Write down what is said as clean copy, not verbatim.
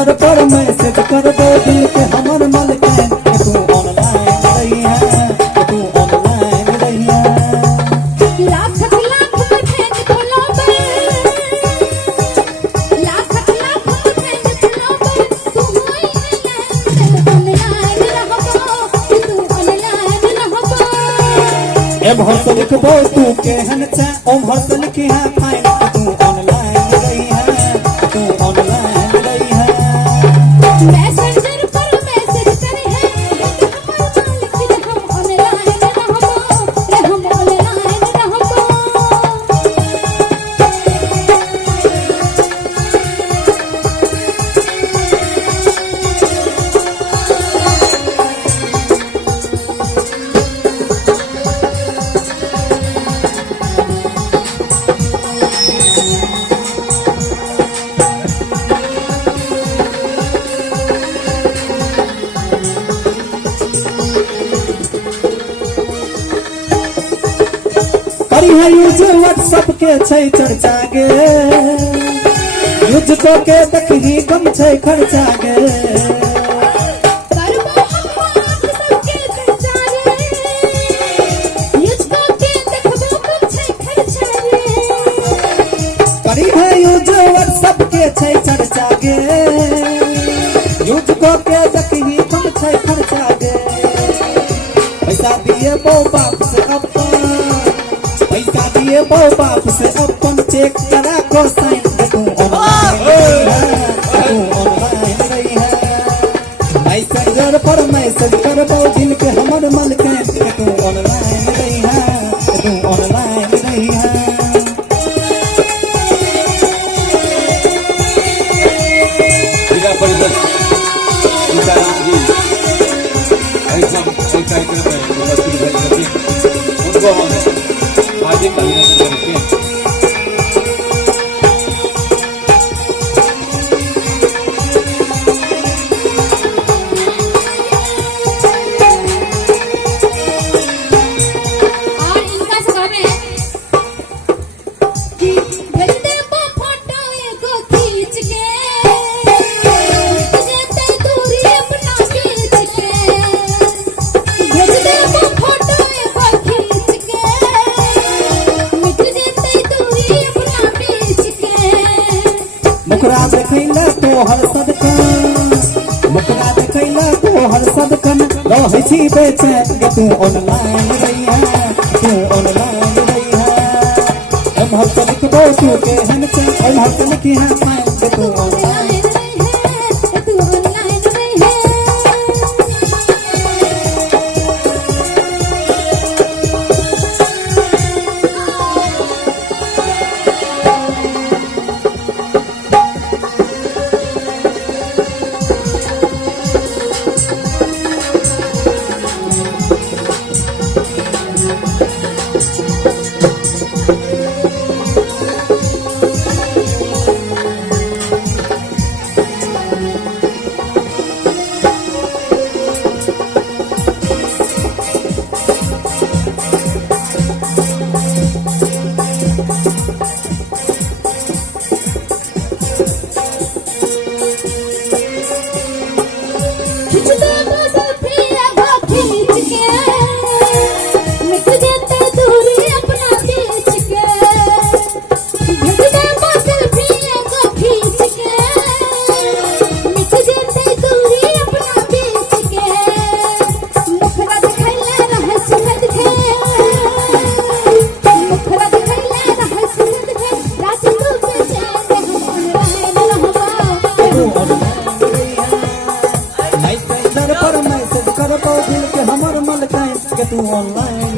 Messenger पर message करबो दिल के हमर मलकैन के तू ऑनलाइन रही है, के तू ऑनलाइन रही है। लाख लाख बहन फुलों पर, लाख लाख बहन फुलों पर तू होई है ऑनलाइन रहबो, तू ऑनलाइन रहबो। ए भरस लिखबो तू केहन छै, ओ भरस लिखी है फाइन तू ऑनलाइन रही है, तू ऑनलाइन रही है। मैसेंजर पर मैसेज करे है हमर मालिक हम ऑनलाइन रहबो, हम ऑनलाइन रहबो। करी है यूज व्हाट्सएप के छै चर्चा गे, यूज को के देखही कम छै खर्चा गे। करबो हम बात सबके चर्चा रे, युझको के देखबो कम छै खर्चा रे। करी है यूज व्हाट्सएप के छै चर्चा गे, यूज को के देखही कम छै खर्चा गे। पैसा दिए बो बाप से अपन, पैसा दिए बो बाप से अपन चेक करा को साइन तू ऑनलाइन रही है, तू ऑनलाइन रही है। मैसेंजर पर मैसेज करबो दिल के हमर मलकैन के तू ऑनलाइन रही है, तू ऑनलाइन रही है। जिला परिषद सीताराम जी एग्जाम कोई कार्यक्रम में उपस्थित हैं, उनको हम हार्दिक अभिनंदन करते हैं। और इनका सवाल है कि भेज दे वो फोटो एगो खींच के, जते दूरी अपना खींच के। भेज दे वो फोटो एगो खींच के, मिट जते दूरी अपना खींच के। मुखरा देखैला तोहर सदकन, मुखरा देखैला तोहर सदकन रहै छी बेचैन गे तू ऑनलाइन रही है, तू ऑनलाइन रही है। हम हर लिखबो तू केहन छै, हम हर लिखी है फाइन गे तू ऑनलाइन। ऑनलाइन रही है, तू ऑनलाइन रही है। खिंच दे वो सेल्फी एगो खींच के, मिट जते दूरी अपना खींच के। भेज दे वो सेल्फी एगो खींच के, मिट जते दूरी अपना खींच के। मुखरा देखैले रहै सुनत के, मुखरा देखैले रहै सुनत के। रात तू बेचैन हम ऑनलाइन रहबो, तू ऑनलाइन रही है। मैसेंजर पर मैसेज करबो दिल के हमर मलकैन के तू ऑनलाइन